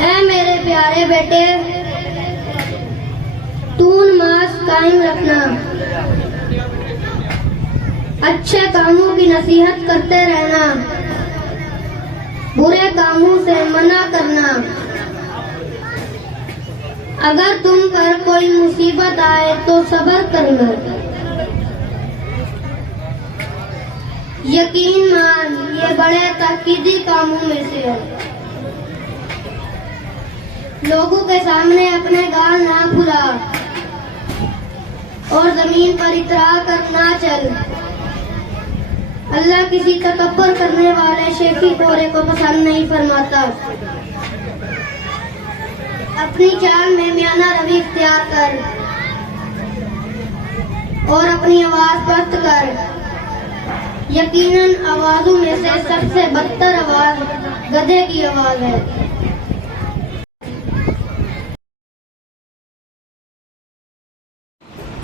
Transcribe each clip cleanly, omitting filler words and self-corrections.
اے میرے پیارے بیٹے، تو نماز قائم رکھنا، اچھے کاموں کی نصیحت کرتے رہنا، برے کاموں سے منع کرنا۔ اگر تم پر کوئی مصیبت آئے تو صبر کرنا۔ یقین مان، یہ بڑے تاکیدی کاموں میں سے ہے۔ لوگوں کے سامنے اپنے گال نہ پھلا اور زمین پر اترا کر نہ چل۔ اللہ کسی تکبر کرنے والے شیخی کورے کو پسند نہیں فرماتا۔ اپنی چال میں میانہ روی اختیار کر اور اپنی آواز پست کر۔ یقیناً آوازوں میں سے سب سے بدتر آواز گدھے کی آواز ہے۔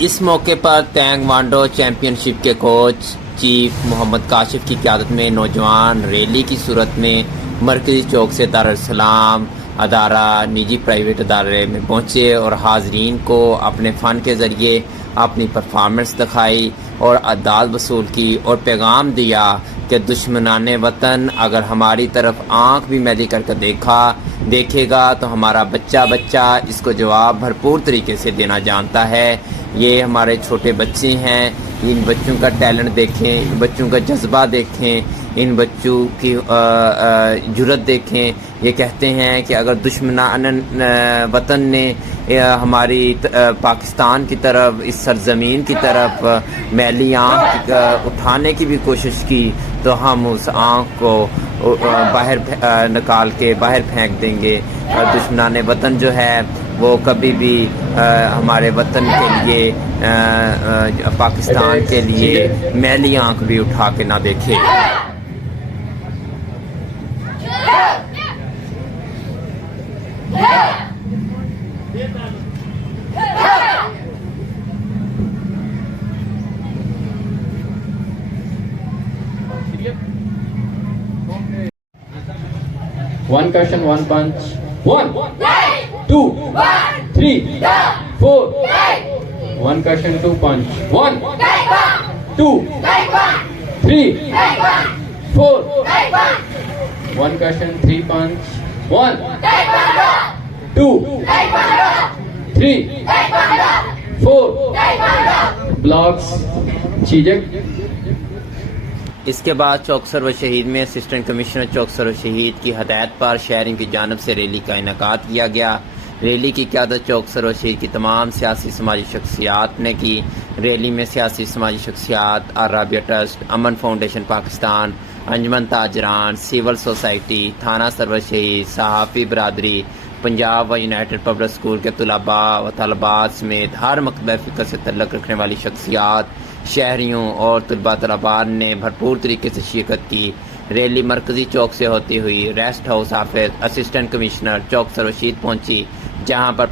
اس موقع پر تینگ وانڈو چیمپئن شپ کے کوچ چیف محمد کاشف کی قیادت میں نوجوان ریلی کی صورت میں مرکزی چوک سے دارالسلام ادارہ نجی پرائیویٹ ادارے میں پہنچے اور حاضرین کو اپنے فن کے ذریعے اپنی پرفارمنس دکھائی اور اعداد وصول کی اور پیغام دیا کہ دشمنان وطن اگر ہماری طرف آنکھ بھی میلی کر دیکھے گا تو ہمارا بچہ اس کو جواب بھرپور طریقے سے دینا جانتا ہے۔ یہ ہمارے چھوٹے بچے ہیں، ان بچوں کا ٹیلنٹ دیکھیں، ان بچوں کا جذبہ دیکھیں، ان بچوں کی جرأت دیکھیں۔ یہ کہتے ہیں کہ اگر دشمنان وطن نے ہماری پاکستان کی طرف، اس سرزمین کی طرف میلی آنکھ اٹھانے کی بھی کوشش کی تو ہم اس آنکھ کو باہر نکال کے باہر پھینک دیں گے۔ دشمنان وطن جو ہے وہ کبھی بھی ہمارے وطن کے لیے، پاکستان کے لیے میلی آنکھ بھی اٹھا کے نہ دیکھے۔ One cushion, one punch. 1, 2, 3, 4. One cushion, 2 punch. 1, 2, 3, 4. One cushion, 3 punch. 1, 2, 3, 4. Blocks. چیجک۔ اس کے بعد چوکسر و شہید میں اسسٹنٹ کمشنر چوکسر و شہید کی ہدایت پر شہریوں کی جانب سے ریلی کا انعقاد کیا گیا۔ ریلی کی قیادت چوکسر و شہید کی تمام سیاسی سماجی شخصیات نے کی۔ ریلی میں سیاسی سماجی شخصیات، الرابعہ ٹرسٹ، امن فاؤنڈیشن پاکستان، انجمن تاجران، سول سوسائٹی، تھانہ سرور شہید، صحافی برادری، پنجاب و یونائٹڈ پبلک اسکول کے طلباء و طالبات سمیت ہر مکتبہ فکر سے تعلق رکھنے والی شخصیات، شہریوں اور طلباء نے بھرپور طریقے سے شرکت کی۔ ریلی مرکزی چوک سے ہوتی ہوئی rest house office assistant commissioner چوکسر و شہید پہنچی، جہاں پر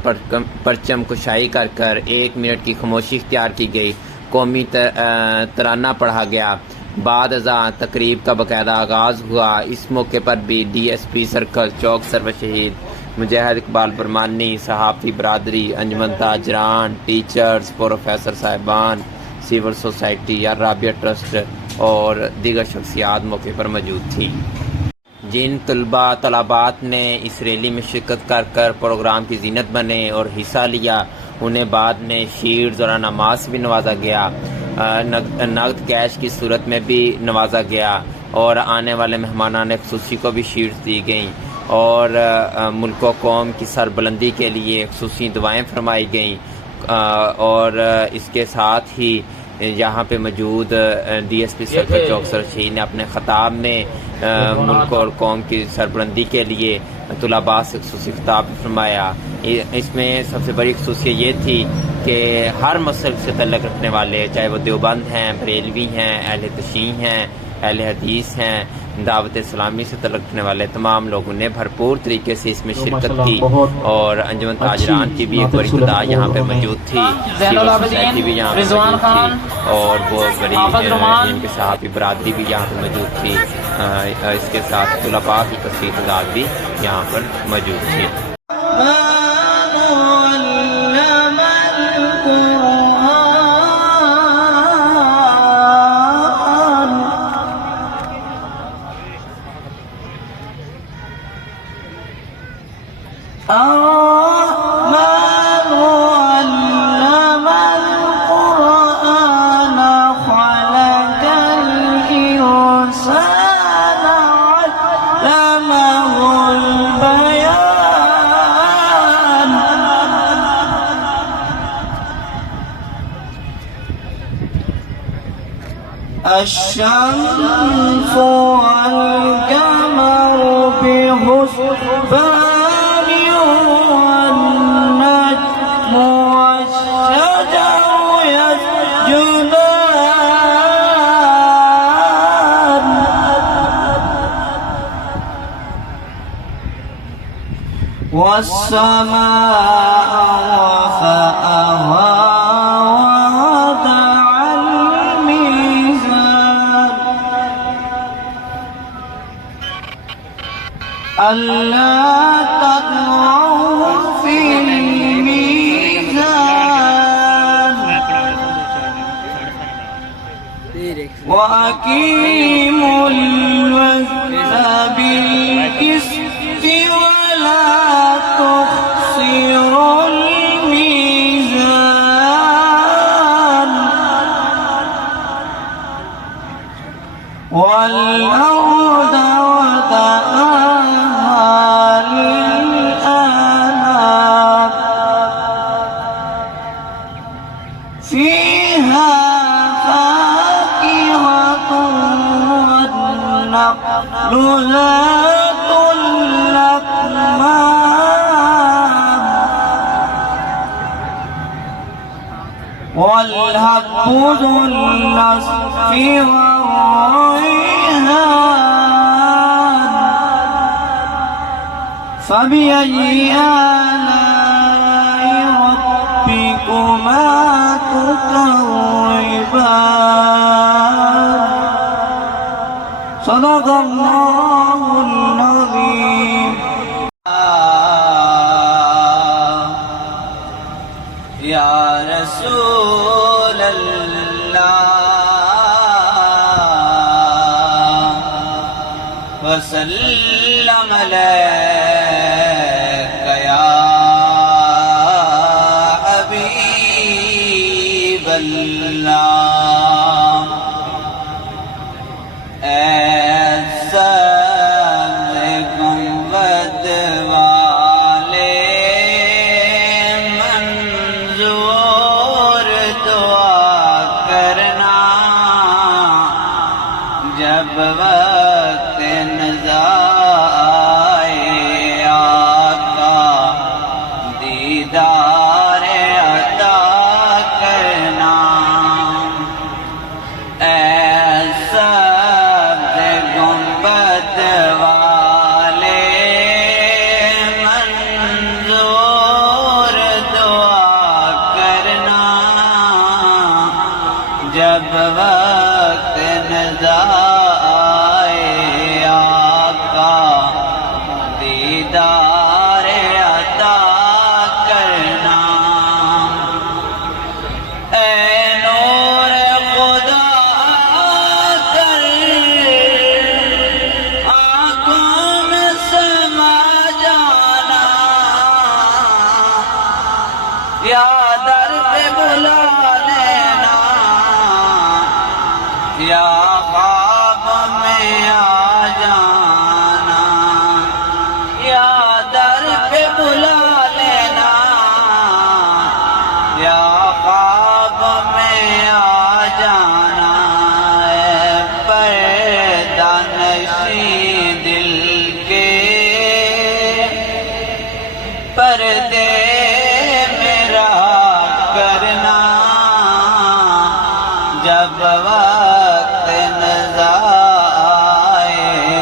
پرچم کشائی کر 1 منٹ کی خاموشی اختیار کی گئی، قومی ترانہ پڑھا گیا، بعد ازاں تقریب کا باقاعدہ آغاز ہوا۔ اس موقع پر بھی ڈی ایس پی سرکل چوکسر و شہید، مجاہد اقبال برمانی، صحافی برادری، انجمن تاجران، ٹیچرز، پروفیسر صاحبان، سول سوسائٹی یا رابعہ ٹرسٹ اور دیگر شخصیات موقع پر موجود تھیں۔ جن طلبات نے اس ریلی میں شرکت کر پروگرام کی زینت بنے اور حصہ لیا، انہیں بعد میں شیلڈز اور انعامات سے بھی نوازا گیا، نقد کیش کی صورت میں بھی نوازا گیا، اور آنے والے مہمانان خصوصی کو بھی شیلڈز دی گئیں، اور ملک و قوم کی سربلندی کے لیے خصوصی دعائیں فرمائی گئیں۔ اور اس کے ساتھ ہی یہاں پہ موجود ڈی ایس پی سرکل چوکسر شہید نے اپنے خطاب میں ملک اور قوم کی سربلندی کے لیے طلباء سے خصوصی خطاب فرمایا۔ اس میں سب سے بڑی خصوصیت یہ تھی کہ ہر مسلک سے تعلق رکھنے والے، چاہے وہ دیوبند ہیں، بریلوی ہیں، اہل تشیع ہیں، اہل حدیث ہیں، دعوت اسلامی سے تعلق رکھنے والے تمام لوگوں نے بھرپور طریقے سے اس میں شرکت کی اور انجمن تاجران کی بھی ایک بڑی تعداد یہاں پہ موجود تھی، سول سوسائٹی بھی یہاں پہ موجود تھی اور بہت بڑی ان کے صحافی برادری بھی یہاں پہ موجود تھی، اس کے ساتھ طلباء کی کثیر تعداد بھی یہاں پر موجود تھی۔ الشمس والقمر بحسبان والنجم والشجر يسجدان والسماء رفعها ألا تطغوا في الميزان وأقيموا الوزن بالقسط ولا تخسروا الميزان والأرض وضعها فيها فاكهة والنخل ذات الأكمام والهب ذو العصف والريحان فبأي آلاء ربكما تكذبان صدق الله العظيم يا رسول الله وسلم عليك يا حبيب الله ایسا گنبد والے منظور دعا کرنا جب وقت نظر آئے آقا دیدار عطا کرنا ایسا گنبد والے منظور دعا کرنا جب وقت نظر آئے آقا دیدار عطا کرنا اے نور خدا کر آنکھوں میں سما جانا یا در پہ بلا لینا یا خواب میں آ جانا یا در پہ بلا لینا یا خواب میں آ جانا اے پردہ نشیں دل کے پردے میرا کرنا جب وقت نظر آئے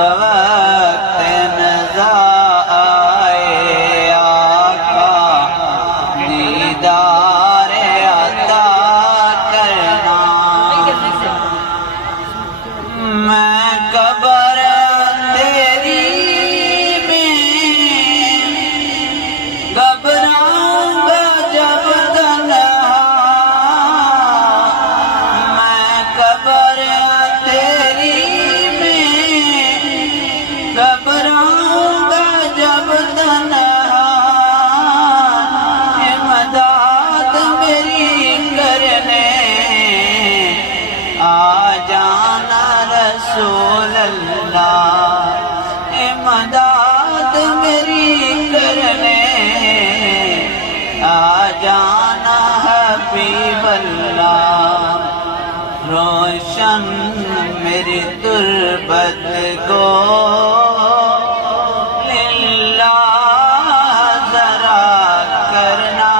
وقت نظر آئے آقا دیدار عطا کرنا میں قبر تیری میں گھبراؤں گا جب تنہا میں قبر تیری میں گھبراؤں گا جب تنہا مدد میری کرنے آ جانا رسول اللہ مدد میری کرنے آ جانا حبیب اللہ روشن میری تربت کو للہ ذرا کرنا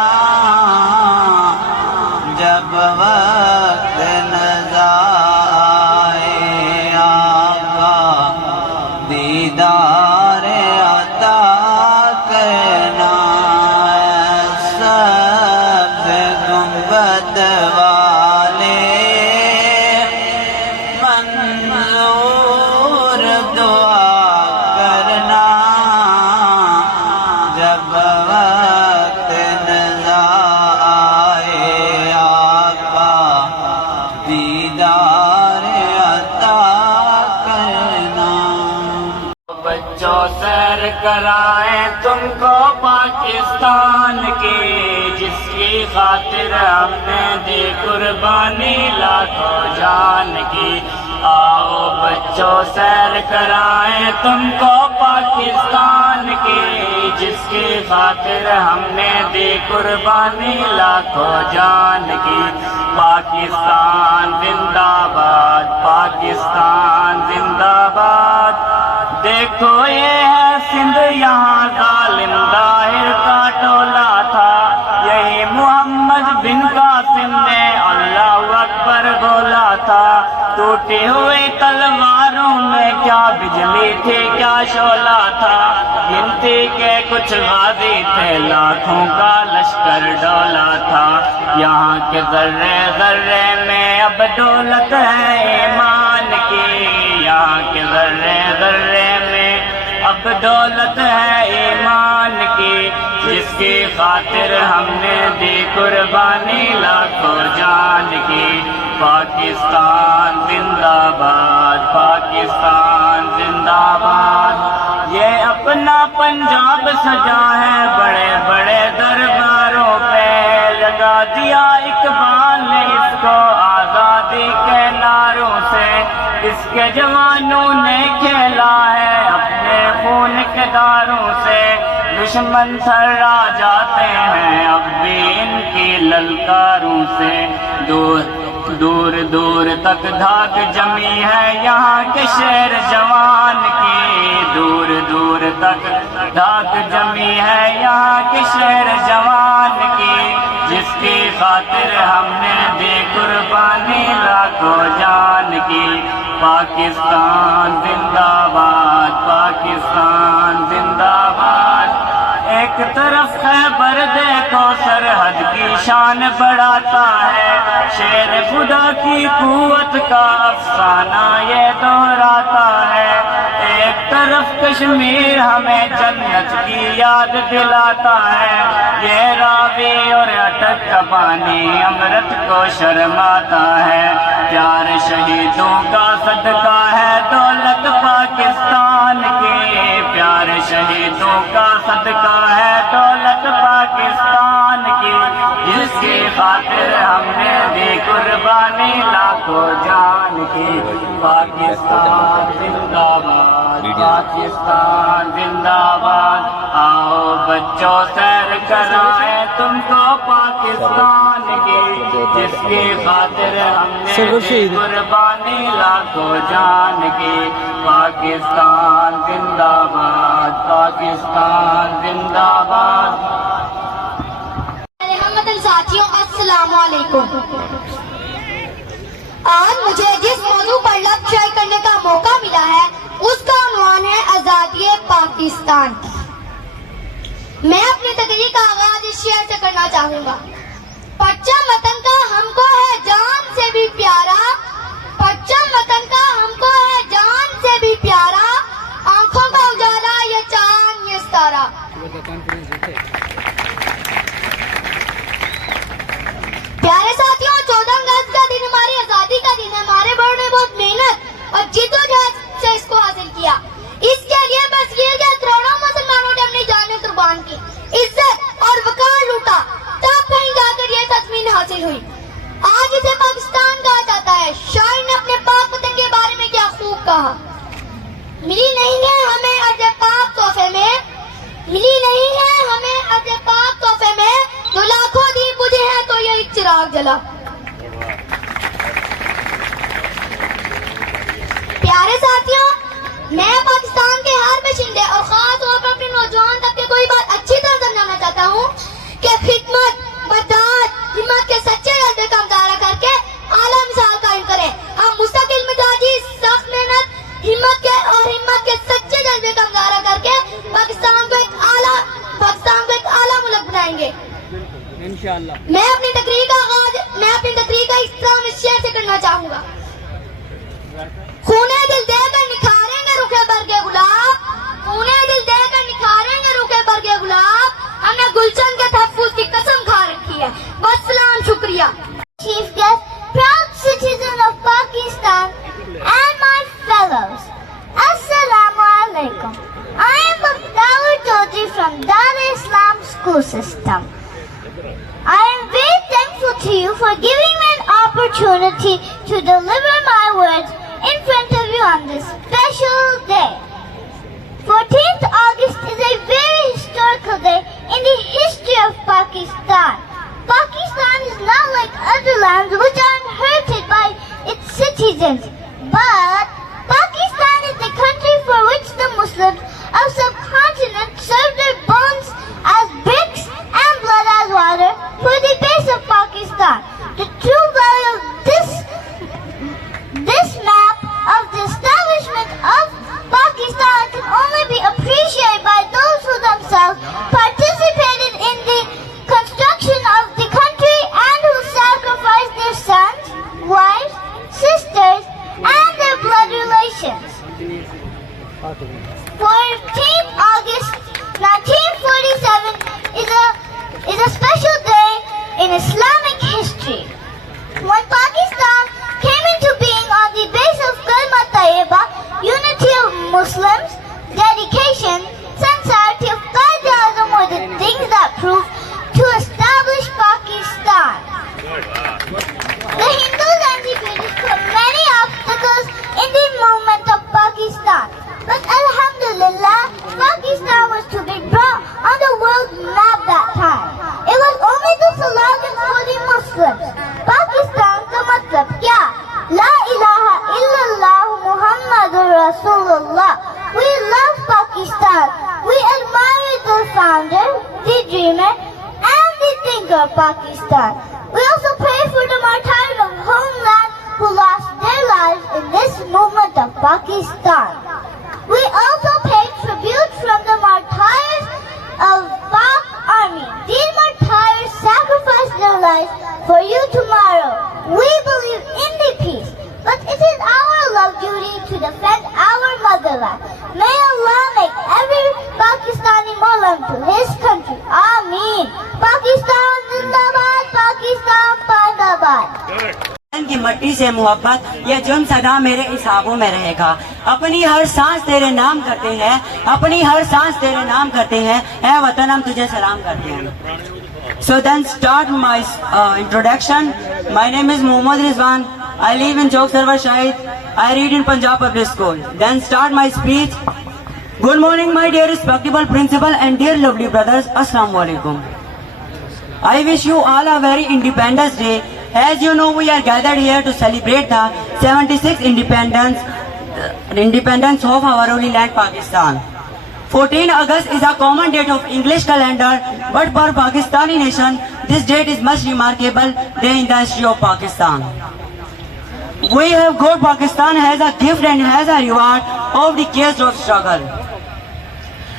جب وقت نظر آئے آقا دیدار عطا کرنا سبز گنبد والے منظور دعا کرنا جب وقت نظر آئے آقا دیدار عطا کرنا بچوں سیر کرائیں تم کو پاکستان کی جس کی خاطر ہم نے دی قربانی لاکھوں جان کی آؤ بچوں سیر کرائیں تم کو پاکستان کی جس کی خاطر ہم نے دی قربانی لاکھوں جان کی پاکستان زندہ باد پاکستان زندہ باد دیکھو یہ ہے سندھ یہاں ظالم ظاہر کا ٹولہ تھا یہی محمد بن قاسم نے اللہ اکبر بولا تھا ٹوٹی ہوئی تلواروں میں کیا بجلی تھی کیا شعلہ تھا گنتی کے کچھ غازی تھے لاکھوں کا لشکر ڈولا تھا یہاں کے ذرے ذرے میں اب دولت ہے ایمان کی یہاں کے ذرے ذرے میں اب دولت ہے ایمان کی جس کی خاطر ہم نے دی قربانی لاکھوں جان کی پاکستان زندہ باد پاکستان زندہ باد یہ اپنا پنجاب سجا ہے بڑے بڑے درباروں پہ لگا دیا اقبال نے اس کو آزادی کے نعروں سے اس کے جوانوں نے کھیلا ہے اپنے خون کے داروں سے دشمن تھرا جاتے ہیں اب بھی ان کی للکاروں سے دور دور دور تک دھاک جمی ہے یہاں کے شیر جوان کی دور دور تک دھاک جمی ہے یہاں کے شیر جوان کی جس کی خاطر ہم نے دی قربانی لاکھوں جان کی پاکستان زندہ باد پاکستان زندہ باد ایک طرف خیبر دیکھو سرحد کی شان بڑھاتا ہے شیر خدا کی قوت کا افسانہ یہ دہراتا ہے ایک طرف کشمیر ہمیں جنت کی یاد دلاتا ہے یہ راوی اور اٹک کا پانی امرت کو شرماتا ہے پیار شہیدوں کا صدقہ ہے دولت پاکستان کی پیار شہیدوں کا صدقہ ہے دولت پاکستان کی جس کی خاطر ہم نے دی قربانی لاکھوں جان کی پاکستان زندہ باد پاکستان زندہ باد آؤ بچوں سیر کرائیں تم کو پاکستان کی جس کی خاطر ہم نے دی قربانی لاکھوں جان کی پاکستان زندہ باد پاکستان زندہ باد ساتھیوں السلام علیکم آج مجھے جس موضوع پر لفظ شائع کرنے کا موقع ملا ہے اس کا عنوان پاکستان. میں اپنی تقریر کا آغاز اس شعر سے کرنا چاہوں گا. پرچم وطن کا ہم کو ہے جان سے بھی پیارا, پرچم وطن کا ہم کو ہے جان سے بھی پیارا, آنکھوں کا اجالا یہ چاند یہ ستارہ. پیارے ساتھیوں, 14 اگست کا دن ہماری آزادی کا دن ہے. ہمارے بڑوں نے بہت محنت اور جدوجہد سے اس کو حاصل کیا. اس کے لیے بس یہ کہ کروڑوں مسلمانوں نے اپنی جانیں قربان کی, عزت اور وقار لوٹا, تب کہیں جا کر یہ تضمین حاصل ہوئی. آج اسے پاکستان کہا جاتا ہے. شاعر نے اپنے پاک وطن کے بارے میں کیا خوب کہا. ملی نہیں ہے ہمیں ارض پاک تحفے میں, ملی نہیں ہے ہمیں ارض پاک تحفے میں, جو لاکھوں دیپ بجھے ہیں تو یہ ایک چراغ جلا. پیارے ساتھیوں, میں پاکستان کے ہر باشندے اور خاص طور پر اپنے نوجوان طبقے کو یہ بات اچھی طرح سمجھانا چاہتا ہوں کہ خدمت, برداشت, ہمت کے سچے جذبے کا مظاہرہ کر کے اعلیٰ مثال قائم کریں. ہم مستقل مزاجی, سخت محنت, ہمت کے سچے جذبے کا مظاہرہ کر کے پاکستان کو ایک اعلیٰ ملک بنائیں گے. میں اپنی تقریر کا اختتام اس شعر سے کرنا چاہوں گا. خونے دل دے کر نکھاریں گے رخے برگے گلاب, خونے دل دے کر نکھاریں گے رخے برگے گلاب, ہم نے گلشن کے تحفظ کی قسم کھا رکھی ہے. والسلام, شکریہ. Chief guest, proud citizen of Pakistan and my fellows, Assalamu alaikum. I am Bakhtaur Chaudhary from Dar Islam School System. I am very thankful to you for giving me an opportunity to deliver my words in front of you on this special day. 14th August is a very historical day in the history of Pakistan. Pakistan is not like other lands which are inherited by its citizens, but Pakistan is the country for which the Muslims of subcontinent serve their bones as bricks and blood as water for the base of Pakistan. The true value of this map of the establishment of Pakistan can only be appreciated by those who themselves participated in the construction of the country and who sacrificed their sons, wives, sisters, and their blood relations. 14th August 1947 is a special day in Islamic history. When Pakistan came into being on the base of Kalma Tayyiba, unity of Muslims, dedication, sincerity of Qaid-e-Azam were the things that proved to establish Pakistan. The Hindus and the British put many obstacles in the movement of Pakistan. But Alhamdulillah, Pakistan was to be brought on the world map that time. It was only the slogan for the Muslims. Pakistan ka matlab kya? La ilaha illallah Muhammadur Rasulullah. We love Pakistan. We admire the founder, the dreamer, and the thinker of Pakistan. We also pray for the martyrs of homeland who lost their lives in this movement of Pakistan. We also pay tribute from the martyrs of Pak Army. These martyrs sacrificed their lives for you tomorrow. We believe in the peace, but it is our love duty to defend our motherland. May Allah make every Pakistani Muslim to his country. Ameen. Pakistan Zindabad, Pakistan Zindabad. کی مٹی سے محبت یہ جن صدا میرے حسابوں میں رہے گا. اپنی ہر سانس تیرے نام کرتے ہیں, اپنی ہر سانس تیرے نام کرتے ہیں, اے وطن ہم تجھے سلام کرتے ہیں. So then start my introduction. My name is Mohammad Rizwan. I live in Chowk Sarwar Shahid. I read in Punjab Public School. Then start my speech. Good morning my dear respectable principal and dear lovely brothers. Assalamu alaikum. I wish you all a very Independence Day. As you know, we are gathered here to celebrate the 76th independence of our holy land Pakistan. 14 August is a common date of English calendar, but for Pakistani nation, this date is much remarkable day in the history of Pakistan. We have got Pakistan has a gift and has a reward of the cares of struggle.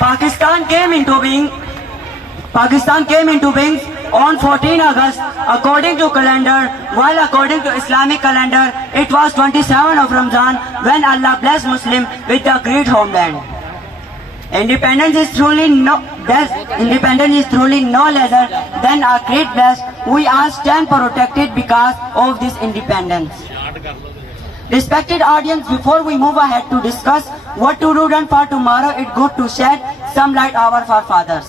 Pakistan came into being on 14 August according to calendar, while according to Islamic calendar it was 27 of Ramzan when Allah blessed Muslim with a great homeland. Independence is truly no lesser than a great blessed. We are stand protected because of this independence. Respected audience, before we move ahead to discuss what to do for tomorrow, it's good to shed some light our forefathers.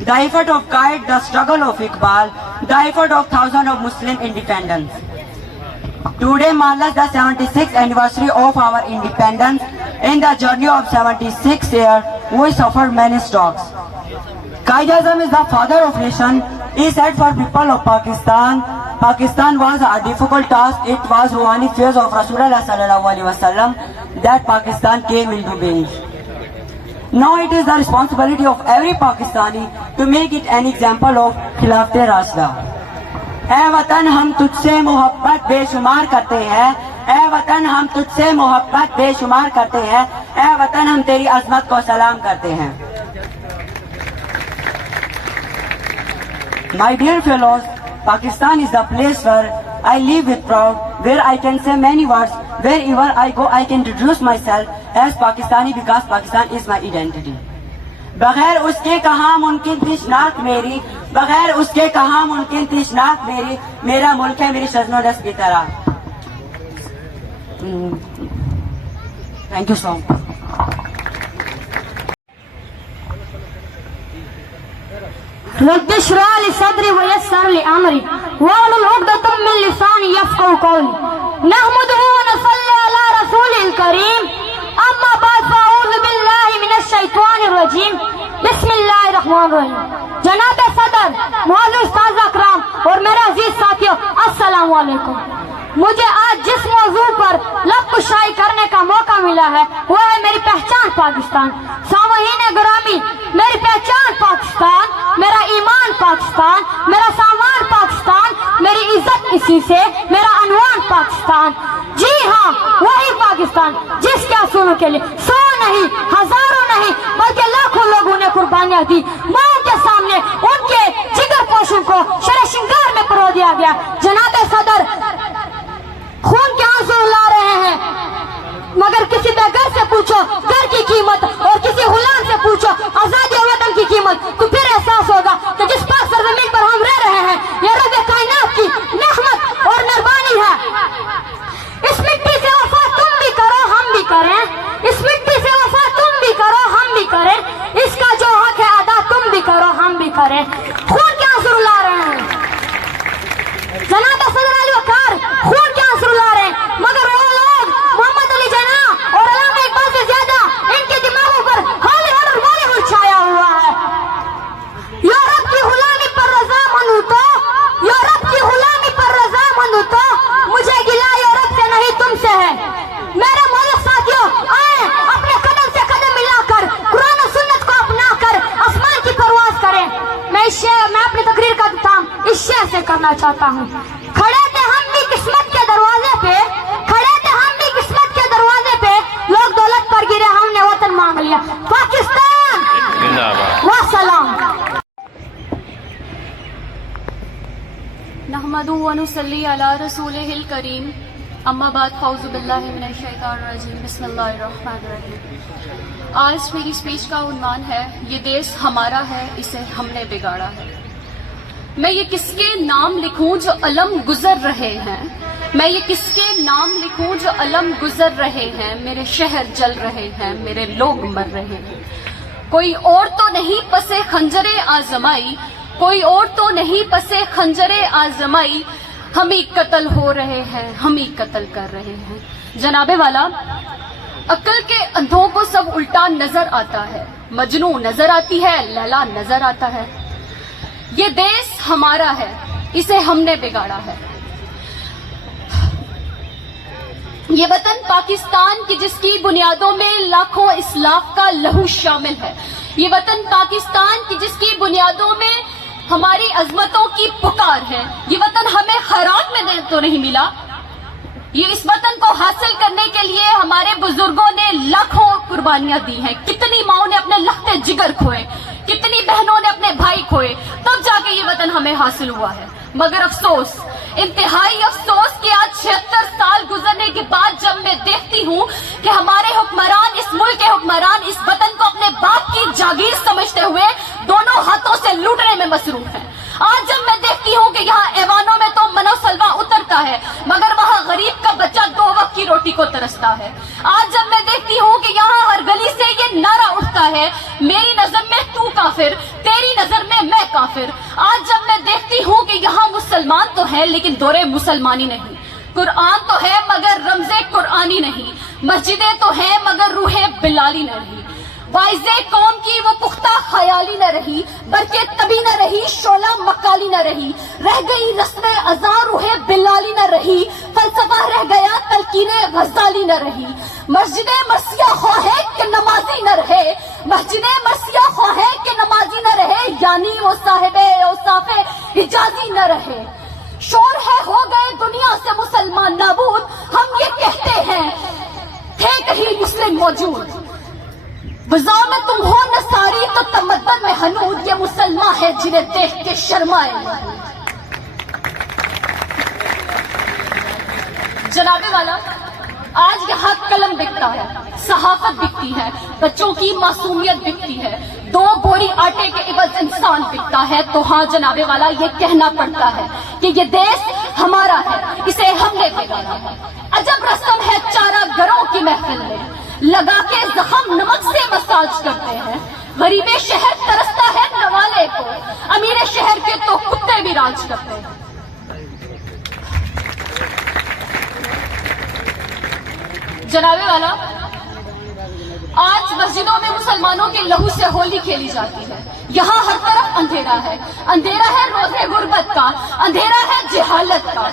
The effort of guide, the struggle of Iqbal, the effort of thousands of Muslim independence. Today marks the 76th anniversary of our independence. In the journey of 76 years, we suffered many strokes. Qaid-e-Azam is the father of nation. He said for people of Pakistan, Pakistan was a difficult task. It was Ruhani fears of Rasulullah sallallahu alaihi wasallam that Pakistan came into being. Now it is the responsibility of every Pakistani to make it an example of Khilafat-e-Rashida. اے وطن ہم تجھ سے محبت بے شمار کرتے ہیں، اے وطن ہم تجھ سے محبت بے شمار کرتے ہیں، اے وطن ہم تیری عظمت کو سلام کرتے ہیں. My dear fellows, Pakistan is the place where I live with pride, where I can say many words, wherever I go I can introduce myself as Pakistani because Pakistan is my identity. بغیر اس کے کہاں ممکن تھی شناخت میری، بغیر اس کے کہاں ممکن تھی شناخت میری، میرا ملک ہے میری شزن و ڈس کی طرح. تھینک یو سو مچ. رب اشرح لي صدري ويسر لي امري واحلل عقدة من لساني يفقهوا قولي. نحمده ونصلي على رسوله الكريم. اما بعد فاعوذ بالله من الشیطان الرجیم. بسم اللہ الرحمن الرحیم. جناب صدر، معزز استاد اکرام اور میرے عزیز ساتھیوں، السلام علیکم. مجھے آج جس موضوع پر لب کشائی کرنے کا موقع ملا ہے وہ ہے میری پہچان پاکستان. سامعین گرامی، میری پہچان پاکستان، میرا ایمان پاکستان، میرا سامان پاکستان، میری عزت اسی سے، میرا عنوان پاکستان. جی ہاں، وہی پاکستان جس کے اصولوں کے لیے 100 نہیں، ہزاروں نہیں بلکہ لاکھوں لوگوں نے قربانیاں دی. ماں کے سامنے ان کے جگر پوشوں کو شرح شنگار میں پرو دیا گیا. جناب صدر، خون کے آنسو لا رہے ہیں، مگر کسی بے گھر سے پوچھو گھر کی قیمت اور کسی غلام سے پوچھو آزادی اور وطن کی قیمت، تو پھر احساس ہوگا کہ جس پاک سرزمین پر ہم رہ رہے ہیں یہ رب کائنات کی نعمت اور مہربانی ہے. اس مٹی سے وفا تم بھی کرو ہم بھی کریں، اس مٹی سے وفا تم بھی کرو ہم بھی کریں، اس کا جو حق ہے ادا تم بھی کرو ہم بھی کریں. خون کے آنسو لا رہے ہیں جناب صدر علی وقار، خون کے آنسو لا رہے ہیں، مگر وہ لوگ محمد علی جناح اور علامہ اقبال سے زیادہ ان کے دماغوں پر ہالی ووڈ اور بالی ووڈ چھایا ہوا ہے. یورپ کی غلامی پر رضا مند تو، یورپ کی غلامی پر رضا مند تو، مجھے گلا یورپ سے نہیں تم سے ہے. میرے مولک ساتھیوں، آئیں اپنے قدم سے قدم ملا کر قرآن و سنت کو اپنا کر آسمان کی پرواز کریں. میں اپنی تقریر کا اختتام اس شعر سے کرنا چاہتا ہوں. کھڑے تھے ہم بھی قسمت کے دروازے پہ، کھڑے تھے ہم بھی قسمت کے دروازے پہ، لوگ دولت پر گرے ہم نے وطن مانگ لیا. پاکستان والسلام. نحمدہ ونصلی علی رسولہ الکریم. اما بعد فاعوذ باللہ من الشیطان الرجیم. بسم اللہ الرحمن الرحیم. آج میری اسپیچ کا عنوان ہے یہ دیش ہمارا ہے، اسے ہم نے بگاڑا ہے. میں یہ کس کے نام لکھوں جو علم گزر رہے ہیں، میں یہ کس کے نام لکھوں جو علم گزر رہے ہیں، میرے شہر جل رہے ہیں، میرے لوگ مر رہے ہیں. کوئی اور تو نہیں پسے خنجر آزمائی، کوئی اور تو نہیں پسے خنجر آزمائی، ہم ہی قتل ہو رہے ہیں، ہم ہی قتل کر رہے ہیں. جناب والا، عقل کے اندھوں کو سب الٹا نظر آتا ہے، مجنوں نظر آتی ہے، لیلا نظر آتا ہے. یہ دیش ہمارا ہے، اسے ہم نے بگاڑا ہے. یہ وطن پاکستان کی جس کی بنیادوں میں لاکھوں اسلاف کا لہو شامل ہے، یہ وطن پاکستان کی جس کی بنیادوں میں ہماری عظمتوں کی پکار ہے، یہ وطن ہمیں خیرات میں تو نہیں ملا، یہ اس وطن کو حاصل کرنے کے لیے ہمارے بزرگوں نے لاکھوں قربانیاں دی ہیں، کتنی ماؤں نے اپنے لختے جگر کھوئے، کتنی بہنوں نے اپنے بھائی کھوئے، تب جا کے یہ وطن ہمیں حاصل ہوا ہے۔ مگر افسوس، انتہائی افسوس کہ آج 76 سال گزرنے کے بعد جب میں دیکھتی ہوں کہ ہمارے حکمران، اس ملک کے حکمران اس وطن کو اپنے باپ کی جاگیر سمجھتے ہوئے دونوں ہاتھوں سے لوٹنے میں مصروف ہیں۔ آج جب میں دیکھتی ہوں کہ یہاں ایوانوں میں تو منو سلوا اترتا ہے مگر وہاں غریب کا بچہ 2 وقت کی روٹی کو ترستا ہے۔ آج جب میں دیکھتی ہوں کہ یہاں ہر گلی سے یہ نعرہ اٹھتا ہے، میری نظر میں تو کافر، تیری نظر میں کافر۔ آج جب میں دیکھتی ہوں کہ یہاں مسلمان تو ہے لیکن دورے مسلمانی نہیں، قرآن تو ہے مگر رمز قرآنی نہیں، مسجدیں تو ہیں مگر روح بلالی نہ رہی، باعث قوم کی وہ پختہ خیالی نہ رہی، برکت تبھی نہ رہی، شعلہ مکالی نہ رہی، رہ گئی رسم ازاں روح بلالی نہ رہی، فلسفہ رہ گیا تلقین غزالی نہ رہی۔ مسجد مرثیہ خواہ ہے کہ نمازی نہ رہے، مسجد مرثیہ خواہ ہے کہ نمازی نہ رہے، یعنی وہ صاحب اوصاف حجازی نہ رہے۔ شور ہے ہو گئے دنیا سے مسلمان نابود، ہم یہ کہتے ہیں تھے کہیں مسلم موجود، وضع میں تم ہو نصاری تو تمدن میں حنود، یہ مسلمان ہے جنہیں دیکھ کے شرمائے۔ جناب والا، آج یہاں قلم بکتا ہے، صحافت بکتی ہے، بچوں کی معصومیت بکتی ہے، 2 بوری آٹے کے عوض انسان بکتا ہے، تو ہاں جناب والا یہ کہنا پڑتا ہے کہ یہ دیش ہمارا ہے، اسے ہم نے بگاڑا ہے۔ عجب رسم ہے چارہ گروں کی محفل میں، لگا کے زخم نمک سے مساج کرتے ہیں، غریب شہر ترستا ہے نوالے کو، امیر شہر کے تو کتے بھی راج کرتے ہیں۔ جناب والا، آج مسجدوں میں مسلمانوں کے لہو سے ہولی کھیلی جاتی ہے، یہاں ہر طرف اندھیرا ہے، اندھیرا ہے روزے غربت کا، اندھیرا ہے جہالت کا۔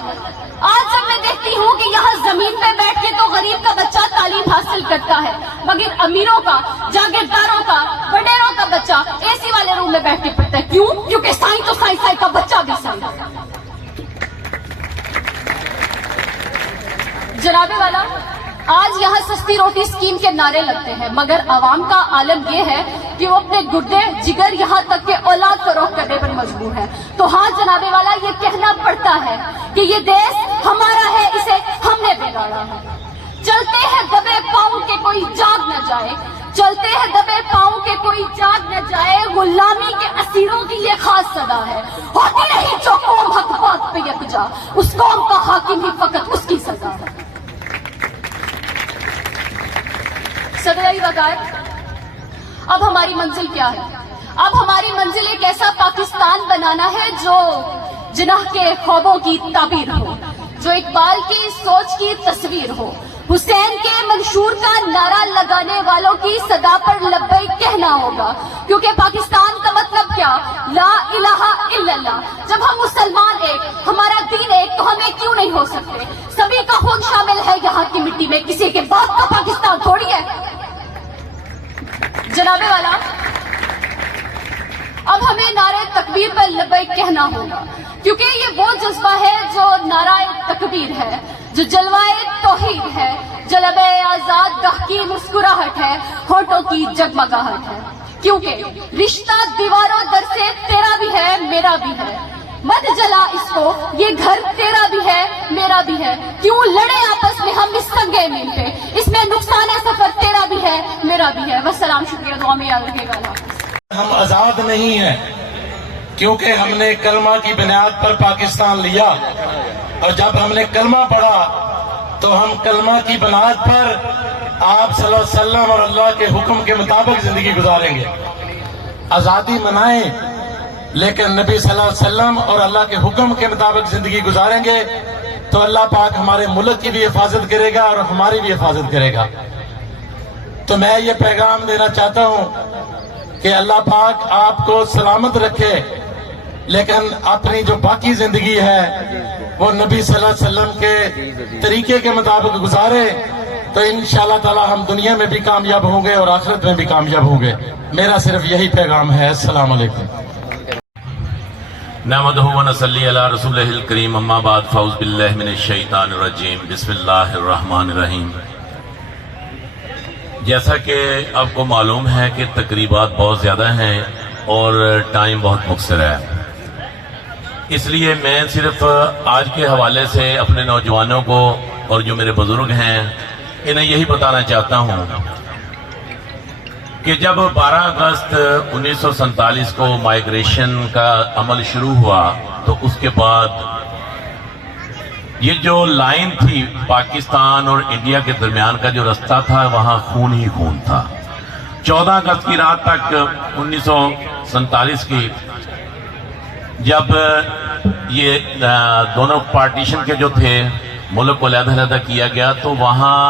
آج جب میں دیکھتی ہوں کہ یہاں زمین پہ بیٹھ کے تو غریب کا بچہ تعلیم حاصل کرتا ہے مگر امیروں کا، جاگیرداروں کا، وڈیروں کا بچہ اے سی والے روم میں بیٹھ کے پڑھتا ہے، کیوں؟ کیونکہ سائیں تو سائیں کا بچہ بھی سائیں۔ جناب والا، آج یہاں سستی روٹی اسکیم کے نعرے لگتے ہیں مگر عوام کا عالم یہ ہے کہ وہ اپنے گردے جگر یہاں تک کہ اولاد فروخت کرنے پر مجبور ہے۔ تو ہاں جناب والا، یہ کہنا پڑتا ہے کہ یہ دیش ہمارا ہے، اسے ہم نے بگاڑا ہے۔ چلتے ہیں دبے پاؤں کے کوئی جاگ نہ جائے، چلتے ہیں دبے پاؤں کے کوئی جاگ نہ جائے، غلامی کے اسیروں کی یہ خاص صدا ہے، ہوتی نہیں جو قوم حق بات پہ یکجا، اس قوم کا حاکم ہی فقط اس کی سزا ہے۔ صدر وقار، اب ہماری منزل کیا ہے؟ اب ہماری منزل ایک ایسا پاکستان بنانا ہے جو جناح کے خوابوں کی تعبیر ہو، جو اقبال کی سوچ کی تصویر ہو، حسین کے منشور کا نعرہ لگانے والوں کی صدا پر لبیک کہنا ہوگا، کیونکہ پاکستان کا مطلب کیا؟ لا الہ الا اللہ۔ جب ہم مسلمان ایک، ہمارا دین ایک، تو ہمیں کیوں نہیں ہو سکتے؟ سبھی کا خون شامل ہے یہاں کی مٹی میں، کسی کے باپ کا پاکستان تھوڑی ہے۔ جناب والا، اب ہمیں نعرہ تکبیر پر لبیک کہنا ہوگا، کیونکہ یہ وہ جذبہ ہے جو نعرہ تکبیر ہے، جو جلوہ توحید ہے، جلب آزاد گاہ کی مسکراہٹ ہے، ہونٹوں کی جگمگاہٹ ہے، کیونکہ رشتہ دیواروں در سے تیرا بھی ہے میرا بھی ہے، مت جلا اس کو، یہ گھر تیرا بھی ہے میرا بھی ہے، کیوں لڑے آپس میں ہم اس سنگے مل پہ، اس میں نقصان سفر تیرا بھی ہے میرا بھی ہے۔ والسلام، شکریہ، دعا میں یاد رکھے گا۔ ہم آزاد نہیں ہیں کیونکہ ہم نے کلمہ کی بنیاد پر پاکستان لیا، اور جب ہم نے کلمہ پڑھا تو ہم کلمہ کی بنیاد پر آپ صلی اللہ علیہ وسلم اور اللہ کے حکم کے مطابق زندگی گزاریں گے۔ آزادی منائیں لیکن نبی صلی اللہ علیہ وسلم اور اللہ کے حکم کے مطابق زندگی گزاریں گے تو اللہ پاک ہمارے ملک کی بھی حفاظت کرے گا اور ہماری بھی حفاظت کرے گا۔ تو میں یہ پیغام دینا چاہتا ہوں کہ اللہ پاک آپ کو سلامت رکھے، لیکن اپنی جو باقی زندگی ہے وہ نبی صلی اللہ علیہ وسلم کے طریقے کے مطابق گزارے تو انشاءاللہ تعالی ہم دنیا میں بھی کامیاب ہوں گے اور آخرت میں بھی کامیاب ہوں گے. میرا صرف یہی پیغام ہے. السلام علیکم. نحمدہ و نصلی علی رسولہ الکریم. اما بعد فاعوذ باللہ من الشیطان الرجیم. بسم اللہ الرحمن الرحیم. جیسا کہ آپ کو معلوم ہے کہ تقریبات بہت زیادہ ہیں اور ٹائم بہت مختصر ہے، اس لیے میں صرف آج کے حوالے سے اپنے نوجوانوں کو اور جو میرے بزرگ ہیں انہیں یہی بتانا چاہتا ہوں کہ جب 12 اگست 1947 کو مائیگریشن کا عمل شروع ہوا تو اس کے بعد یہ جو لائن تھی پاکستان اور انڈیا کے درمیان کا جو رستہ تھا وہاں خون ہی خون تھا. 14 اگست کی رات تک 1947 کی جب یہ دونوں پارٹیشن کے جو تھے ملک کو علیحدہ علیحدہ کیا گیا تو وہاں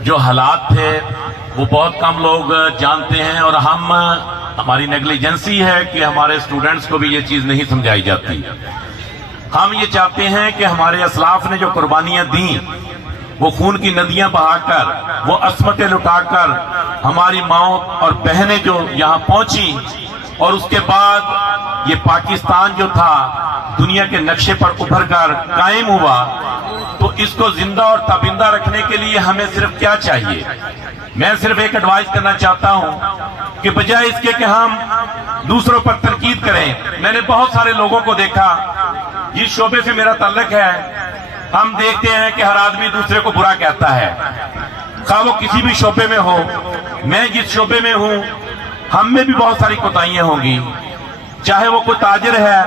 جو حالات تھے وہ بہت کم لوگ جانتے ہیں اور ہماری نیگلیجنسی ہے کہ ہمارے اسٹوڈنٹس کو بھی یہ چیز نہیں سمجھائی جاتی. ہم یہ چاہتے ہیں کہ ہمارے اسلاف نے جو قربانیاں دیں وہ خون کی ندیاں بہا کر، وہ عصمتیں لٹا کر ہماری ماؤں اور بہنیں جو یہاں پہنچی اور اس کے بعد یہ پاکستان جو تھا دنیا کے نقشے پر ابھر کر قائم ہوا، تو اس کو زندہ اور تابندہ رکھنے کے لیے ہمیں صرف کیا چاہیے؟ میں صرف ایک ایڈوائز کرنا چاہتا ہوں کہ بجائے اس کے کہ ہم دوسروں پر تنقید کریں. میں نے بہت سارے لوگوں کو دیکھا، جس شعبے سے میرا تعلق ہے ہم دیکھتے ہیں کہ ہر آدمی دوسرے کو برا کہتا ہے، خواہ وہ کسی بھی شعبے میں ہو. میں جس شعبے میں ہوں ہم میں بھی بہت ساری کوتاہیاں ہوں گی، چاہے وہ کوئی تاجر ہے،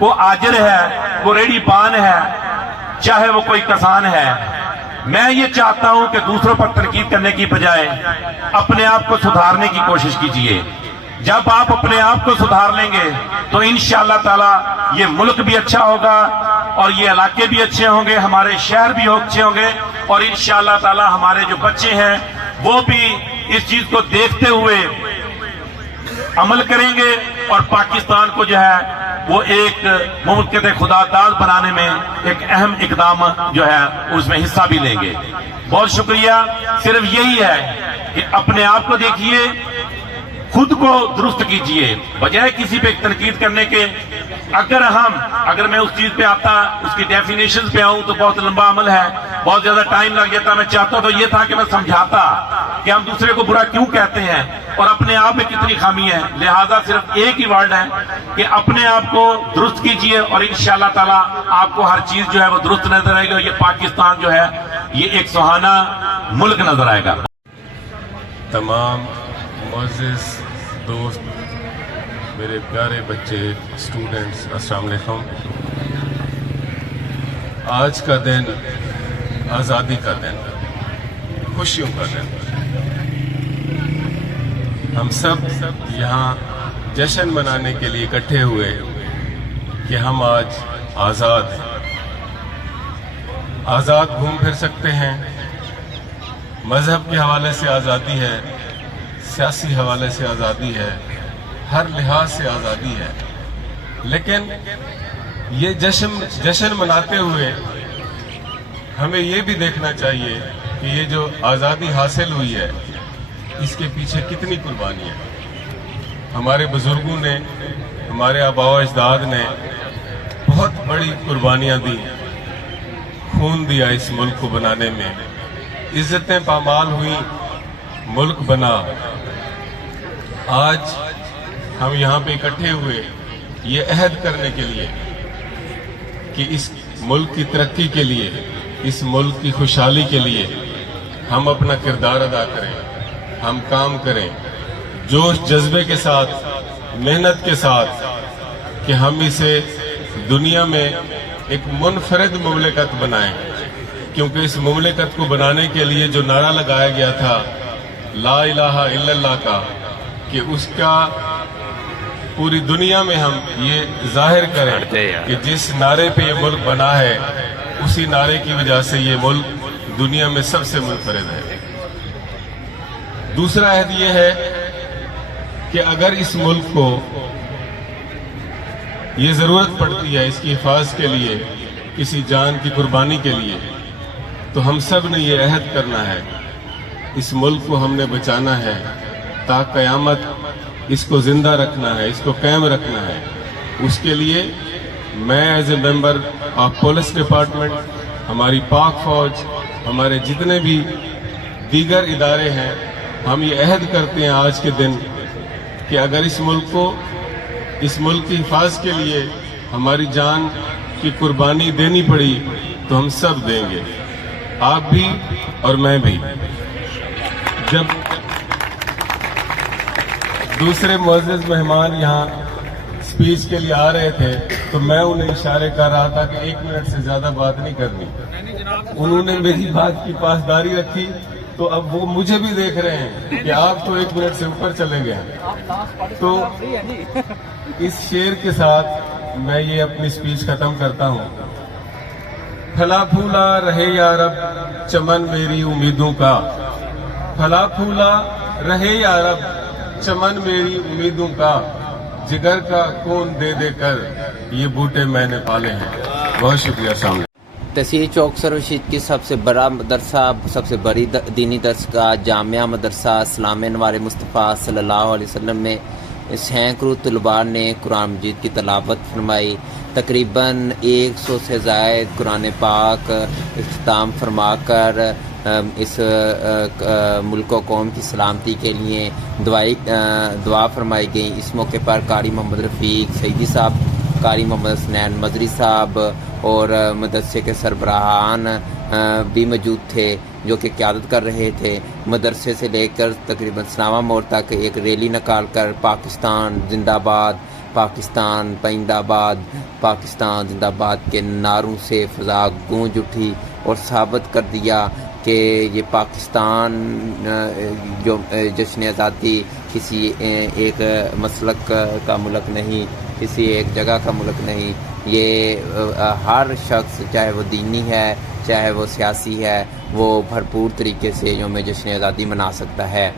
وہ آجر ہے، وہ ریڑھی پان ہے، چاہے وہ کوئی کسان ہے. میں یہ چاہتا ہوں کہ دوسروں پر تنقید کرنے کی بجائے اپنے آپ کو سدھارنے کی کوشش کیجیے. جب آپ اپنے آپ کو سدھار لیں گے تو انشاءاللہ تعالی یہ ملک بھی اچھا ہوگا اور یہ علاقے بھی اچھے ہوں گے، ہمارے شہر بھی اچھے ہوں گے اور انشاءاللہ تعالی ہمارے جو بچے ہیں وہ بھی اس چیز کو دیکھتے ہوئے عمل کریں گے اور پاکستان کو جو ہے وہ ایک مملکت خدا داد بنانے میں ایک اہم اقدام جو ہے اس میں حصہ بھی لیں گے. بہت شکریہ. صرف یہی ہے کہ اپنے آپ کو دیکھیے، خود کو درست کیجئے بجائے کسی پہ تنقید کرنے کے. اگر میں اس چیز پہ آتا، اس کی ڈیفینیشنز پہ آؤں تو بہت لمبا عمل ہے، بہت زیادہ ٹائم لگ جاتا. میں چاہتا تو یہ تھا کہ میں سمجھاتا کہ ہم دوسرے کو برا کیوں کہتے ہیں اور اپنے آپ میں کتنی خامی ہے. لہٰذا صرف ایک ہی ورڈ ہے کہ اپنے آپ کو درست کیجئے اور انشاءاللہ تعالی آپ کو ہر چیز جو ہے وہ درست نظر آئے گی اور یہ پاکستان جو ہے یہ ایک سہانا ملک نظر آئے گا. تمام معزز دوست، میرے پیارے بچے، اسٹوڈنٹس، السلام علیکم. آج کا دن آزادی کا دن، خوشیوں کا دن. ہم سب یہاں جشن منانے کے لیے اکٹھے ہوئے کہ ہم آج آزاد ہیں. آزاد گھوم پھر سکتے ہیں، مذہب کے حوالے سے آزادی ہے، سیاسی حوالے سے آزادی ہے، ہر لحاظ سے آزادی ہے. لیکن یہ جشن مناتے ہوئے ہمیں یہ بھی دیکھنا چاہیے کہ یہ جو آزادی حاصل ہوئی ہے اس کے پیچھے کتنی قربانی ہے. ہمارے بزرگوں نے، ہمارے آباء و اجداد نے بہت بڑی قربانیاں دی، خون دیا اس ملک کو بنانے میں، عزتیں پامال ہوئی، ملک بنا. آج ہم یہاں پہ اکٹھے ہوئے یہ عہد کرنے کے لیے کہ اس ملک کی ترقی کے لیے، اس ملک کی خوشحالی کے لیے ہم اپنا کردار ادا کریں، ہم کام کریں جوش جذبے کے ساتھ، محنت کے ساتھ، کہ ہم اسے دنیا میں ایک منفرد مملکت بنائیں. کیونکہ اس مملکت کو بنانے کے لیے جو نعرہ لگایا گیا تھا لا الہ الا اللہ کا، کہ اس کا پوری دنیا میں ہم یہ ظاہر کریں کہ جس نعرے پہ یہ ملک بنا ہے اسی نعرے کی وجہ سے یہ ملک دنیا میں سب سے منفرد ہے. دوسرا عہد یہ ہے کہ اگر اس ملک کو یہ ضرورت پڑتی ہے اس کی حفاظت کے لیے، کسی جان کی قربانی کے لیے، تو ہم سب نے یہ عہد کرنا ہے، اس ملک کو ہم نے بچانا ہے، تا قیامت اس کو زندہ رکھنا ہے، اس کو قائم رکھنا ہے۔ اس کے لیے میں as a member of police department, ہماری پاک فوج، ہمارے جتنے بھی دیگر ادارے ہیں، ہم یہ عہد کرتے ہیں آج کے دن کہ اگر اس ملک کی حفاظت کے لیے ہماری جان کی قربانی دینی پڑی تو ہم سب دیں گے، آپ بھی اور میں بھی۔ جب دوسرے معزز مہمان یہاں اسپیچ کے لیے آ رہے تھے تو میں انہیں اشارے کر رہا تھا کہ 1 منٹ سے زیادہ بات نہیں کرنی، انہوں نے میری بات کی پاسداری رکھی، تو اب وہ مجھے بھی دیکھ رہے ہیں کہ آپ تو 1 منٹ سے اوپر چلے گئے۔ تو اس شعر کے ساتھ میں یہ اپنی اسپیچ ختم کرتا ہوں۔ پھلا پھولا رہے یا رب چمن میری امیدوں کا، پھلا پھولا رہے یا رب چمن میری امیدوں کا، جگر کا خون دے دے کر یہ بوٹے میں نے پالے ہیں۔ بہت شکریہ، السلام علیکم۔ تحصیل چوک سر رشید کی سب سے بڑا مدرسہ، سب سے بڑی دینی درسگاہ جامعہ مدرسہ اسلام انوار مصطفیٰ صلی اللہ علیہ وسلم میں سینکڑوں طلباء نے قرآن مجید کی تلاوت فرمائی۔ تقریباً 100 سے زائد قرآن پاک اختتام فرما کر اس ملک و قوم کی سلامتی کے لیے دعا فرمائی گئی۔ اس موقع پر قاری محمد رفیق سعیدی صاحب، قاری محمد حسنین مدری صاحب اور مدرسے کے سربراہان بھی موجود تھے جو کہ قیادت کر رہے تھے۔ مدرسے سے لے کر تقریباً سناوا موڑ تک ایک ریلی نکال کر پاکستان زندہ باد، پاکستان پائندہ باد، پاکستان زندہ باد کے نعروں سے فضا گونج اٹھی اور ثابت کر دیا کہ یہ پاکستان جو جشن آزادی کسی ایک مسلک کا ملک نہیں، کسی ایک جگہ کا ملک نہیں، یہ ہر شخص چاہے وہ دینی ہے چاہے وہ سیاسی ہے وہ بھرپور طریقے سے یوم جشن آزادی منا سکتا ہے۔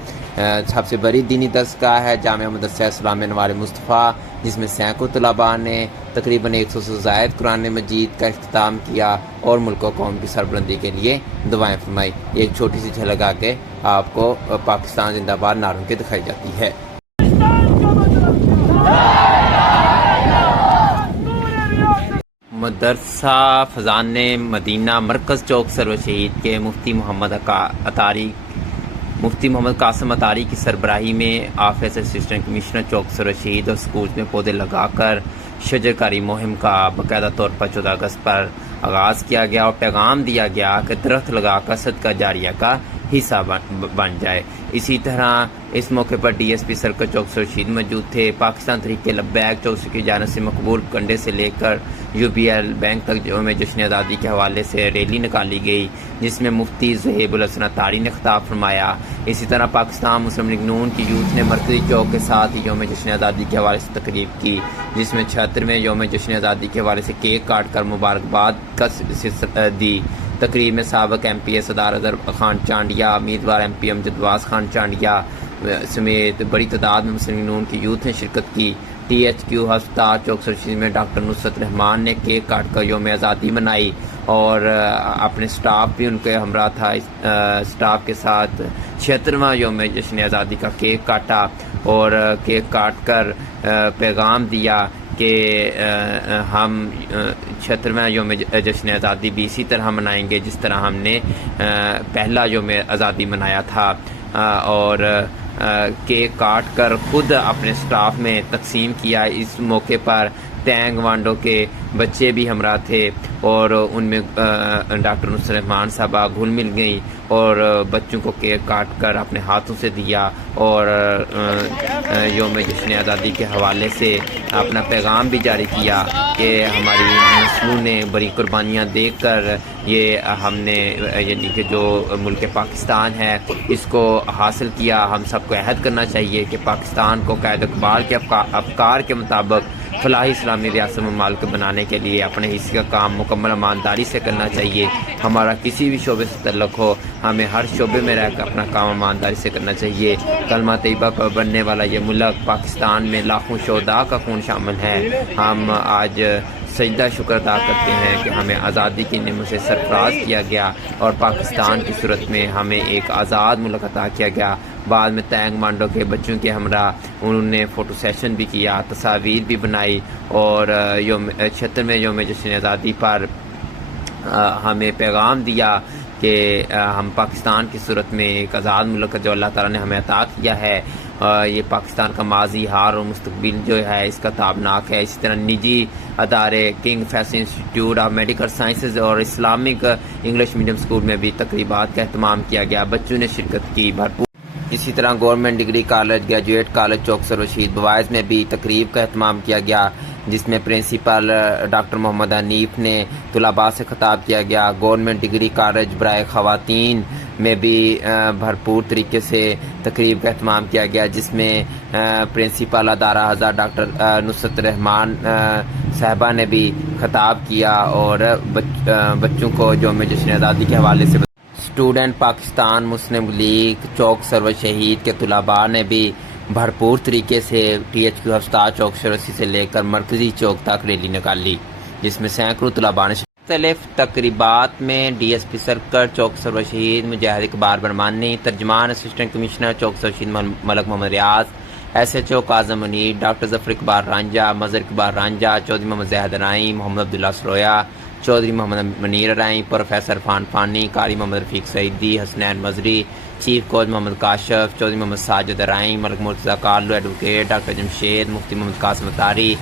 سب سے بڑی دینی درسگاہ ہے جامعہ مدرسہ اسلام انوار مصطفیٰ، جس میں سینکڑوں طلباء نے تقریباً 100 سے زائد قرآن مجید کا اختتام کیا اور ملک و قوم کی سربلندی کے لیے دعائیں فرمائی۔ یہ ایک چھوٹی سی جھلک آ کے آپ کو پاکستان زندہ باد نعروں کے دکھائی جاتی ہے۔ مدرسہ فضان مدینہ مرکز چوک سرور شہید کے مفتی محمد قاسم اتاری کی سربراہی میں آفس اسسٹنٹ کمشنر چوک سرور شہید اور سکولز میں پودے لگا کر شجرکاری مہم کا باقاعدہ طور پر 14 اگست پر آغاز کیا گیا اور پیغام دیا گیا کہ درخت لگا کر صدقہ جاریہ کا حصہ بن جائے۔ اسی طرح اس موقع پر ڈی ایس پی سرکل چوک سرور شہید موجود تھے۔ پاکستان تحریک لبیک چوک کی جانب سے مقبول کنڈے سے لے کر UBL بینک تک یوم جشن آزادی کے حوالے سے ریلی نکالی گئی جس میں مفتی زہیب الحسن اتاری نے خطاب فرمایا۔ اسی طرح پاکستان مسلم لیگ نون کی یوتھ نے مرکزی چوک کے ساتھ یوم جشن آزادی کے حوالے سے تقریب کی جس میں 76ویں یوم جشن آزادی کے حوالے سے کیک کاٹ کر مبارکباد کا دی۔ تقریب میں سابق MP صدر اظہر خان چانڈیا، امیدوار MP امجد واس خان چانڈیا سمیت بڑی تعداد میں مسلم لیگ نون کی یوتھ نے شرکت کی۔ THQ ہسپتال چوک سرور شہید میں ڈاکٹر نصرت رحمان نے کیک کاٹ کر یوم آزادی منائی اور اپنے سٹاف بھی ان کے ہمراہ تھا۔ سٹاف کے ساتھ 76واں یوم جشن آزادی کا کیک کاٹا اور کیک کاٹ کر پیغام دیا کہ ہم 76واں یوم جشن آزادی بھی اسی طرح منائیں گے جس طرح ہم نے پہلا یوم آزادی منایا تھا، اور کیک کاٹ کر خود اپنے سٹاف میں تقسیم کیا۔ اس موقع پر تینگ وانڈو کے بچے بھی ہمراہ تھے اور ان میں ڈاکٹر نصرت رحمان صاحبہ گھل مل گئی اور بچوں کو کیک کاٹ کر اپنے ہاتھوں سے دیا اور یوم جشن آزادی کے حوالے سے اپنا پیغام بھی جاری کیا کہ ہماری نسلوں نے بڑی قربانیاں دے کر یہ ہم نے یعنی کہ جو ملک پاکستان ہے اس کو حاصل کیا۔ ہم سب کو عہد کرنا چاہیے کہ پاکستان کو قائد اقبال کے افکار کے مطابق فلاحی اسلامی ریاست ممالک بنانے کے لیے اپنے حصے کا کام مکمل ایمانداری سے کرنا چاہیے۔ ہمارا کسی بھی شعبے سے تعلق ہو، ہمیں ہر شعبے میں رہ کر اپنا کام ایمانداری سے کرنا چاہیے۔ کلمہ طیبہ پر بننے والا یہ ملک پاکستان میں لاکھوں شہداء کا خون شامل ہے۔ ہم آج سجدہ شکر ادا کرتے ہیں کہ ہمیں آزادی کی نعمت سے سرفراز کیا گیا اور پاکستان کی صورت میں ہمیں ایک آزاد ملک عطا کیا گیا۔ بعد میں تینگ مانڈو کے بچوں کے ہمراہ انہوں نے فوٹو سیشن بھی کیا، تصاویر بھی بنائی اور 76ویں یوم جشن آزادی پر ہمیں پیغام دیا کہ ہم پاکستان کی صورت میں ایک آزاد ملک جو اللہ تعالیٰ نے ہمیں عطا کیا ہے، یہ پاکستان کا ماضی، حال اور مستقبل جو ہے اس کا تابناک ہے۔ اسی طرح نجی ادارے king Faisal institute of medical sciences اور اسلامک انگلش میڈیم اسکول میں بھی تقریبات کا اہتمام کیا گیا، بچوں نے شرکت کی بھرپور۔ اسی طرح government degree college, graduate college چوک سرور شہید بوائز میں بھی تقریب کا اہتمام کیا گیا، جس میں پرنسپل ڈاکٹر محمد حنیف نے طلباء سے خطاب کیا گیا۔ گورنمنٹ ڈگری کالج برائے خواتین میں بھی بھرپور طریقے سے تقریب کا اہتمام کیا گیا، جس میں پرنسپل ادارہ حضرت ڈاکٹر نصرت رحمان صاحبہ نے بھی خطاب کیا اور بچوں کو یوم جشن آزادی کے حوالے سے اسٹوڈنٹ پاکستان مسلم لیگ چوک سرور شہید کے طلباء نے بھی بھرپور طریقے سے THQ ہفتہ چوک شروسی سے لے کر مرکزی چوک تک ریلی نکالی، جس میں سینکڑوں طلباء نے مختلف تقریبات میں DSP سرکل چوک سرور شہید مجاہد اقبال برمانی، ترجمان اسسٹنٹ کمشنر چوک Sarwar Shaheed Malik Muhammad Riaz, SHO Kazim Munir, doctor Zafar Iqbal Ranjha, Mazhar Iqbal Ranjha, Chaudhry Muhammad Zahid Arain, Muhammad Abdullah Sarwia, Chaudhry Muhammad Munir Arain, professor Irfan Fani, Qari Muhammad Rafiq Saeedi, Hasnain Mazhari, chief coach Muhammad Kashif, Chaudhry Muhammad Sajid Arain, Malik Murtaza Karlu advocate, doctor Jamshed, Mufti Muhammad Qasim Attari,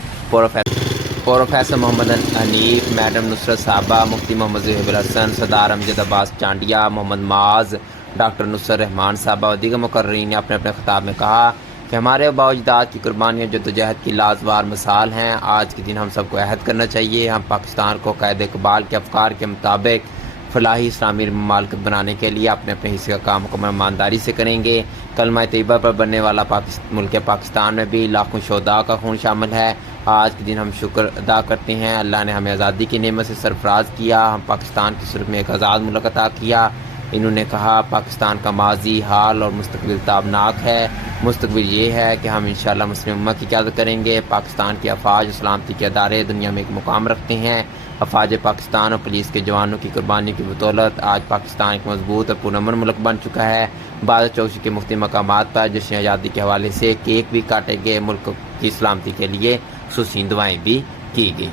professor Muhammad Hanif, madam Nusrat Sahiba, Mufti محمد ظہیب الحسن، صدار امجد عباس چانڈیا، محمد معاذ، ڈاکٹر نصرت رحمان صاحبہ اور دیگر مقررین نے اپنے اپنے خطاب میں کہا کہ ہمارے آباء و اجداد کی قربانیاں جدوجہد کی لازوال مثال ہیں۔ آج کے دن ہم سب کو عہد کرنا چاہیے ہم پاکستان کو قائد اقبال کے افکار کے مطابق فلاحی اسلامی مملکت بنانے کے لیے اپنے اپنے حصے کا کام مکمل ایمانداری سے کریں گے۔ کلمہ طیبہ پر بننے والا ملک پاکستان میں بھی لاکھوں شہداء کا خون شامل ہے۔ آج کے دن ہم شکر ادا کرتے ہیں اللہ نے ہمیں آزادی کی نعمت سے سرفراز کیا، ہم پاکستان کی صورت میں ایک آزاد ملک عطا کیا۔ انہوں نے کہا پاکستان کا ماضی، حال اور مستقبل تابناک ہے۔ مستقبل یہ ہے کہ ہم انشاءاللہ مسلم امت کی قیادت کریں گے۔ پاکستان کی افواج و سلامتی کے ادارے دنیا میں ایک مقام رکھتے ہیں۔ افواج پاکستان اور پولیس کے جوانوں کی قربانی کی بدولت آج پاکستان ایک مضبوط اور پرامن ملک بن چکا ہے۔ بعض چوکی کے مختلف مقامات پر جشن آزادی کے حوالے سے کیک بھی کاٹے گئے، ملک کی سلامتی کے لیے خصوصی دعائیں بھی کی گئی۔